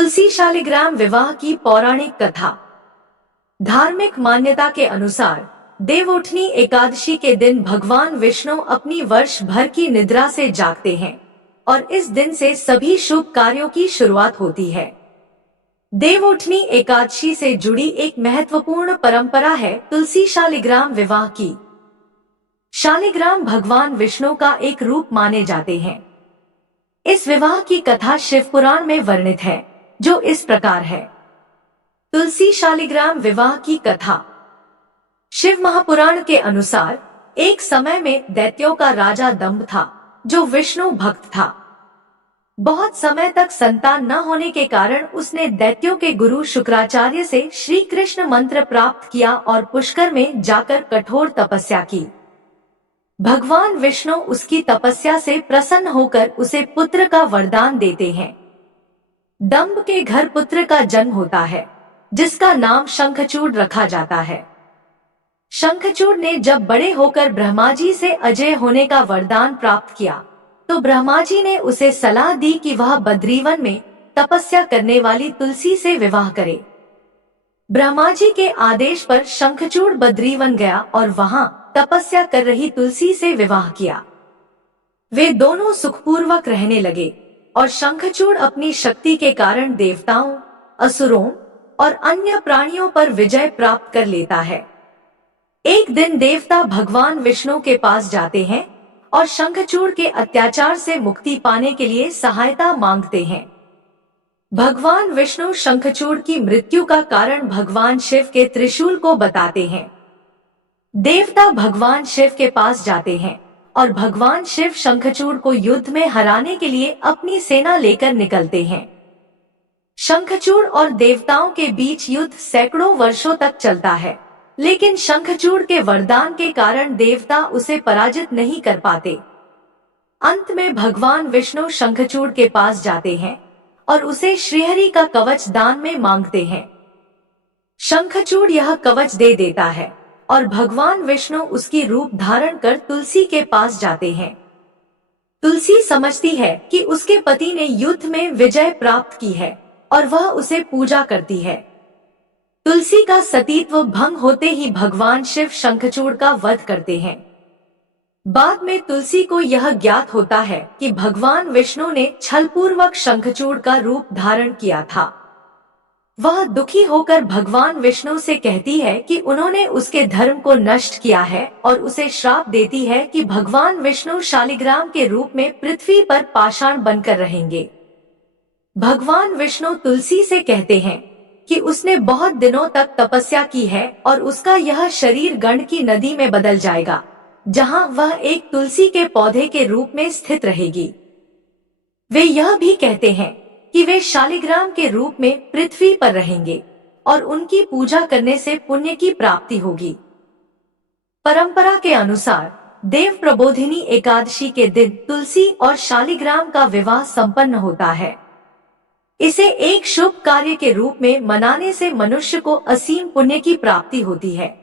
तुलसी शालिग्राम विवाह की पौराणिक कथा। धार्मिक मान्यता के अनुसार देवउठनी एकादशी के दिन भगवान विष्णु अपनी वर्ष भर की निद्रा से जागते हैं और इस दिन से सभी शुभ कार्यों की शुरुआत होती है। देवउठनी एकादशी से जुड़ी एक महत्वपूर्ण परंपरा है तुलसी शालिग्राम विवाह की। शालिग्राम भगवान विष्णु का एक रूप माने जाते हैं। इस विवाह की कथा शिव पुराण में वर्णित है, जो इस प्रकार है। तुलसी शालिग्राम विवाह की कथा। शिव महापुराण के अनुसार एक समय में दैत्यों का राजा दंभ था, जो विष्णु भक्त था। बहुत समय तक संतान न होने के कारण उसने दैत्यों के गुरु शुक्राचार्य से श्री कृष्ण मंत्र प्राप्त किया और पुष्कर में जाकर कठोर तपस्या की। भगवान विष्णु उसकी तपस्या से प्रसन्न होकर उसे पुत्र का वरदान देते हैं। दंभ के घर पुत्र का जन्म होता है, जिसका नाम शंखचूड़ रखा जाता है। शंखचूड़ ने जब बड़े होकर ब्रह्मा जी से अजय होने का वरदान प्राप्त किया, तो ब्रह्मा जी ने उसे सलाह दी कि वह बद्रीवन में तपस्या करने वाली तुलसी से विवाह करे। ब्रह्मा जी के आदेश पर शंखचूड़ बद्रीवन गया और वहां तपस्या कर रही तुलसी से विवाह किया। वे दोनों सुखपूर्वक रहने लगे और शंखचूड़ अपनी शक्ति के कारण देवताओं, असुरों और अन्य प्राणियों पर विजय प्राप्त कर लेता है। एक दिन देवता भगवान विष्णु के पास जाते हैं और शंखचूड़ के अत्याचार से मुक्ति पाने के लिए सहायता मांगते हैं। भगवान विष्णु शंखचूड़ की मृत्यु का कारण भगवान शिव के त्रिशूल को बताते हैं। देवता भगवान शिव के पास जाते हैं और भगवान शिव शंखचूड़ को युद्ध में हराने के लिए अपनी सेना लेकर निकलते हैं। शंखचूड़ और देवताओं के बीच युद्ध सैकड़ों वर्षों तक चलता है, लेकिन शंखचूड़ के वरदान के कारण देवता उसे पराजित नहीं कर पाते। अंत में भगवान विष्णु शंखचूड़ के पास जाते हैं और उसे श्रीहरि का कवच दान में मांगते हैं। शंखचूड़ यह कवच दे देता है और भगवान विष्णु उसकी रूप धारण कर तुलसी के पास जाते हैं। तुलसी समझती है कि उसके पति ने युद्ध में विजय प्राप्त की है और वह उसे पूजा करती है। तुलसी का सतीत्व भंग होते ही भगवान शिव शंखचूड़ का वध करते हैं। बाद में तुलसी को यह ज्ञात होता है कि भगवान विष्णु ने छलपूर्वक शंखचूड़ का रूप धारण किया था। वह दुखी होकर भगवान विष्णु से कहती है कि उन्होंने उसके धर्म को नष्ट किया है और उसे श्राप देती है कि भगवान विष्णु शालिग्राम के रूप में पृथ्वी पर पाषाण बनकर रहेंगे। भगवान विष्णु तुलसी से कहते हैं कि उसने बहुत दिनों तक तपस्या की है और उसका यह शरीर गंड की नदी में बदल जाएगा, जहां वह एक तुलसी के पौधे के रूप में स्थित रहेगी। वे यह भी कहते हैं कि वे शालिग्राम के रूप में पृथ्वी पर रहेंगे और उनकी पूजा करने से पुण्य की प्राप्ति होगी। परंपरा के अनुसार देव प्रबोधिनी एकादशी के दिन तुलसी और शालिग्राम का विवाह संपन्न होता है। इसे एक शुभ कार्य के रूप में मनाने से मनुष्य को असीम पुण्य की प्राप्ति होती है।